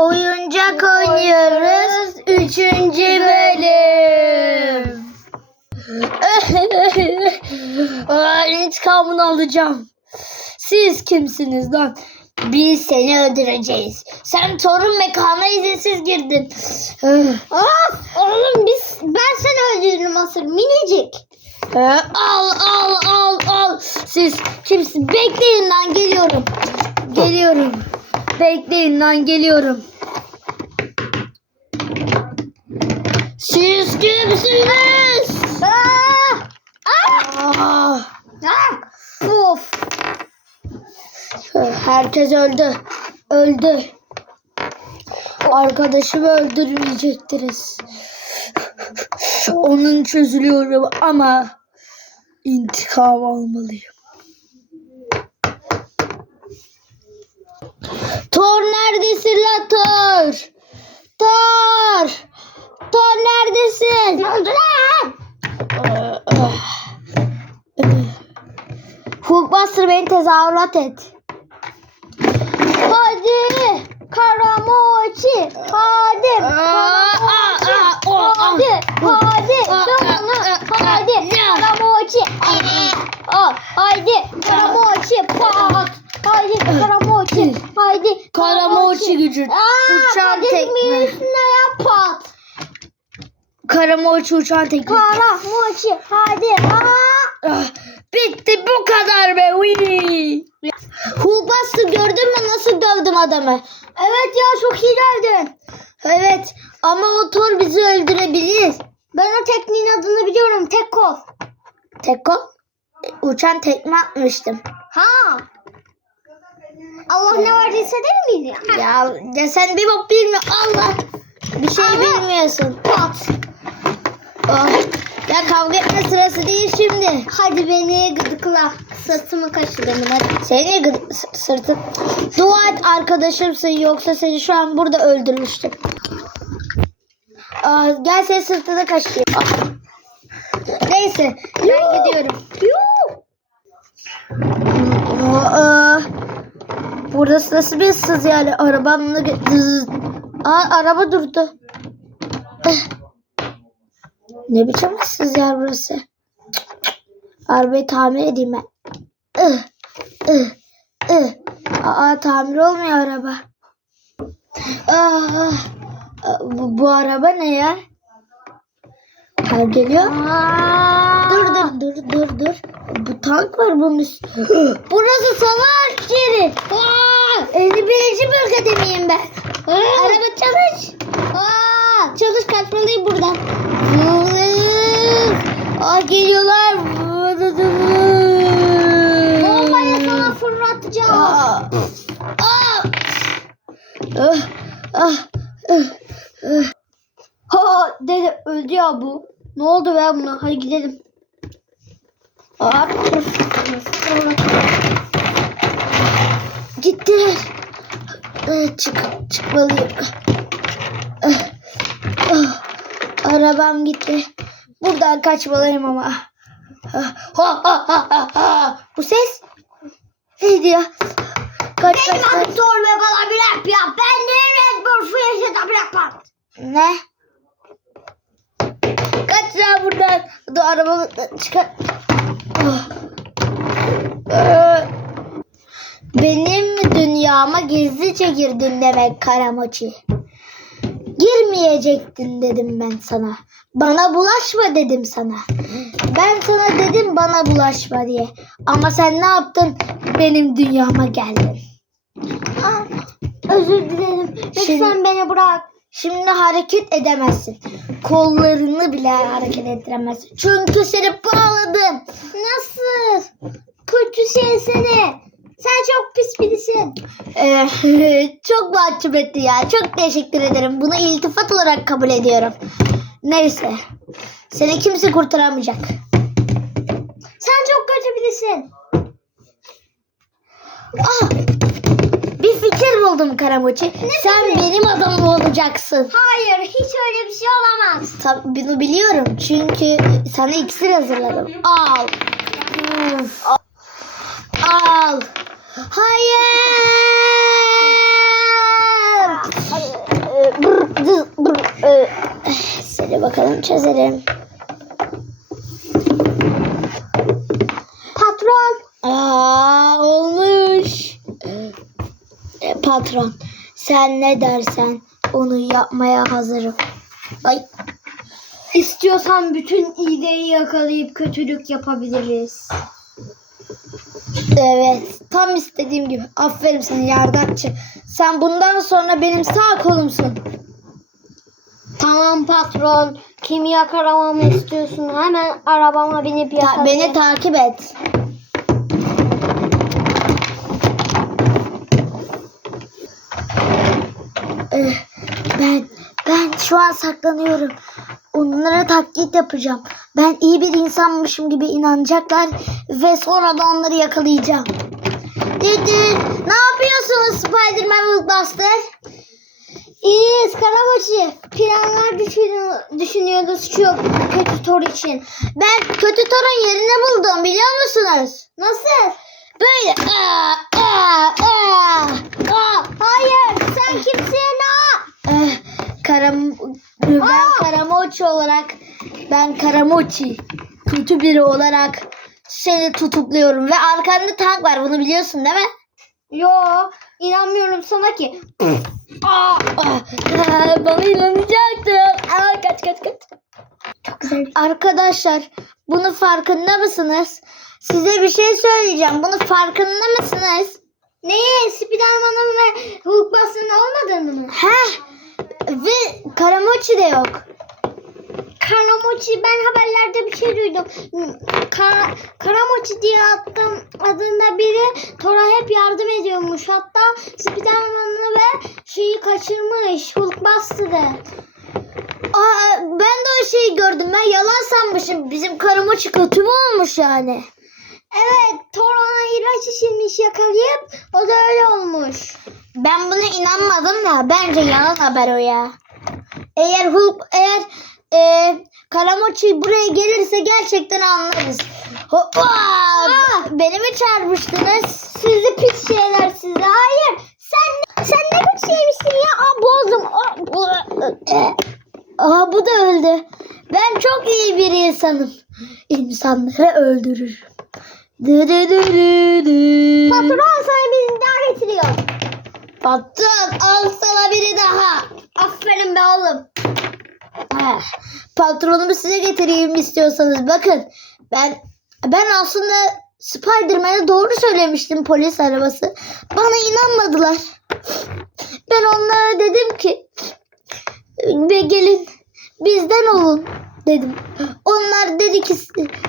Oyuncak oynuyoruz. Üçüncü bölüm. İntikamını alacağım. Siz kimsiniz lan? Biz seni öldüreceğiz. Sen torun mekana izinsiz girdin. Of oğlum biz ben seni öldürdüm asıl minicik. Al al al al. Siz kimsiniz? Bekleyin lan geliyorum. Geliyorum. Bekleyin lan geliyorum. Siz kimsiniz? Aa! Aa, Ah! Puf. herkes öldü. Öldü. Arkadaşımı öldürmeyecektiniz. Onun çözülüyorum ama intikam almalıyım. Thor neredesin la Thor? Thor! Thor neredesin? Ne oldu lan? Hulkbuster beni tezahürat et. Hadi Karamoçi. Hadi. Karamoçi. Hadi. Hadi. Hadi. Karamoçi. Al. Haydi. Karamoçi. Pat. Haydi Karamoçi. Haydi. Karamoçi gücü. Uçan tekme. üstüne yap pat. Karamoçi uçan tekme. Karamoçi. Hadi. Aa. Ah, bitti bu kadar be. Wii. Hulkbuster gördün mü nasıl dövdüm adamı? Evet ya çok iyi geldin. Evet ama o Thor bizi öldürebilir. Ben o tekniğin adını biliyorum. Tek kol. Teko e, uçan tekme atmıştım. Ha. Allah ne verdiyse değil miydi? Ha. Ya, ya sen bir bok bilmiyor Allah. Bir şey Ama- bilmiyorsun. Pat. Ah, ya kavga etme sırası değil şimdi. Hadi beni gıdıkla. Sırtımı kaşıdın hadi. Seni gı- s- sırtı. Dua et arkadaşımsın yoksa seni şu an burada öldürmüştüm. Aa, gel senin sırtını kaşıyım. Ah. Neyse ben gidiyorum. Aa, burası nasıl bir sız yani arabamla. Aa, araba durdu. Eh. Ne biçim sız yer burası? Arabayı tamir edeyim ben. İh, ih. Aa tamir olmuyor araba. Ah, bu, bu araba ne ya? Ha, geliyor. Dur dur dur dur dur. Bu tank var bunun üstünde. Burası savaş yeri. Aa, 51. bölgede miyim ben? Araba çalış. Aa, çalış kaçmalıyım buradan. Aa, geliyorlar. Bombayı sana fırlatacağım. Aa, aa. Ah, ah, ah, ah. Ha dede öldü ya bu. Ne oldu be buna? Hadi gidelim. Gittiler. Ah, Çık, çıkmalıyım. Ah. Arabam gitti. Buradan kaçmalıyım ama. Ha, ha, ha, ha, ha. Bu ses neydi ya? Kaç kaç kaç. Thor ve bana bir rap yap. Ben de Red Bull Fresh'e bir rap at. Ne? Kaç ya buradan. Dur arabamı çıkar. Ee, Benim dünyama gizlice girdin demek Karamoçi. Girmeyecektin dedim ben sana. Bana bulaşma dedim sana. Ben sana dedim bana bulaşma diye. Ama sen ne yaptın? Benim dünyama geldin. Ah, özür dilerim. Lütfen Şimdi- beni bırak. Şimdi hareket edemezsin. Kollarını bile hareket ettiremezsin. Çünkü seni bağladım. Nasıl? Kötü şey seni. Sen çok pis birisin. Ee, çok mahcup etti ya. Çok teşekkür ederim. Bunu iltifat olarak kabul ediyorum. Neyse. Seni kimse kurtaramayacak. Sen çok kötü birisin. Ah! Bir fikir buldum Karamoçi. Sen fikri? benim adamım olacaksın. Hayır hiç öyle bir şey olamaz. Tabii bunu biliyorum. Çünkü sana iksir hazırladım. Al. Uf. Al. Hayır. Brr, ee, Seni bakalım çözelim. Patron. Aa olmuş. Ee, patron sen ne dersen onu yapmaya hazırım. Ay İstiyorsan bütün iyileri yakalayıp kötülük yapabiliriz. evet tam istediğim gibi. Aferin sana yardakçı. Sen bundan sonra benim sağ kolumsun. Tamam patron. Kimi yakalamamı istiyorsun? Hemen arabama binip Ta- yakalayayım. beni takip et. Eh, Ben ben şu an saklanıyorum. Onlara taklit yapacağım. Ben iyi bir insanmışım gibi inanacaklar ve sonra da onları yakalayacağım. Düdül, ne yapıyorsunuz Spider-Man Hulkbuster? İyiyiz Karabaşı. Planlar düşün- düşünüyoruz şu kötü tor için. Ben kötü torun yerini buldum biliyor musunuz? Nasıl? Böyle aa, aa, aa, aa. Hayır sen kimsin Karam ben Karamoçi olarak ben Karamoçi kötü biri olarak seni tutukluyorum ve arkanda tank var bunu biliyorsun değil mi? Yo inanmıyorum sana ki. Aa, ah, bana inanacaktın. Aa, kaç kaç kaç. Çok güzel. Arkadaşlar bunu farkında mısınız? Size bir şey söyleyeceğim. Bunu farkında mısınız? Neye? Spiderman'ın ve Hulkbuster'ın olmadığını mı? Heh. Ve Karamoçi de yok. Karamoçi ben haberlerde bir şey duydum. Kara, Karamoçi diye attım adında biri Thor'a hep yardım ediyormuş. Hatta Spiderman'ı ve şeyi kaçırmış. Hulkbuster'ı. Aa, ben de o şeyi gördüm. Ben yalan sanmışım. Bizim Karamoçi kötü mü olmuş yani? Evet Thor ona ilaç içirmiş yakalayıp o da öyle olmuş. Ben buna inanmadım da bence yalan haber o ya. Eğer Hulk eğer e, Karamoçi buraya gelirse gerçekten anlarız. Hoppa! Beni mi çarpmıştınız? Sizi pis şeyler size. Hayır. Sen sen ne kötü şeymişsin ya. Aa, bozdum. Aa, Aha bu da öldü. Ben çok iyi bir insanım. İnsanları öldürürüm. Dı dı dı dı dı. Patron sana birini daha getiriyor. Patron al sana biri daha. Aferin be oğlum. Ah, Patronumu size getireyim istiyorsanız. Bakın ben ben aslında Spider-Man'e doğru söylemiştim polis arabası. Bana inanmadılar. Ben onlara dedim ki ve gelin bizden olun dedim. Onlar dedi ki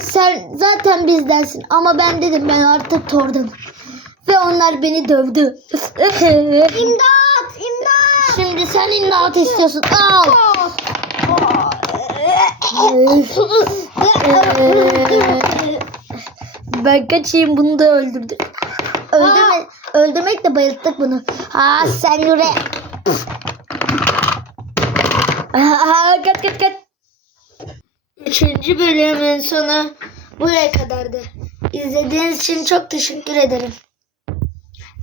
sen zaten bizdensin ama ben dedim ben artık Thor'danım. Ve onlar beni dövdü. İmdat! İmdat! Şimdi sen imdat istiyorsun. Al. Ben kaçayım bunu da öldürdüm. Öldürme, öldürmek de bayılttık bunu. Ha sen yürü. Ha, kaç kaç kaç. Üçüncü bölümün sonu buraya kadardı. İzlediğiniz için çok teşekkür ederim.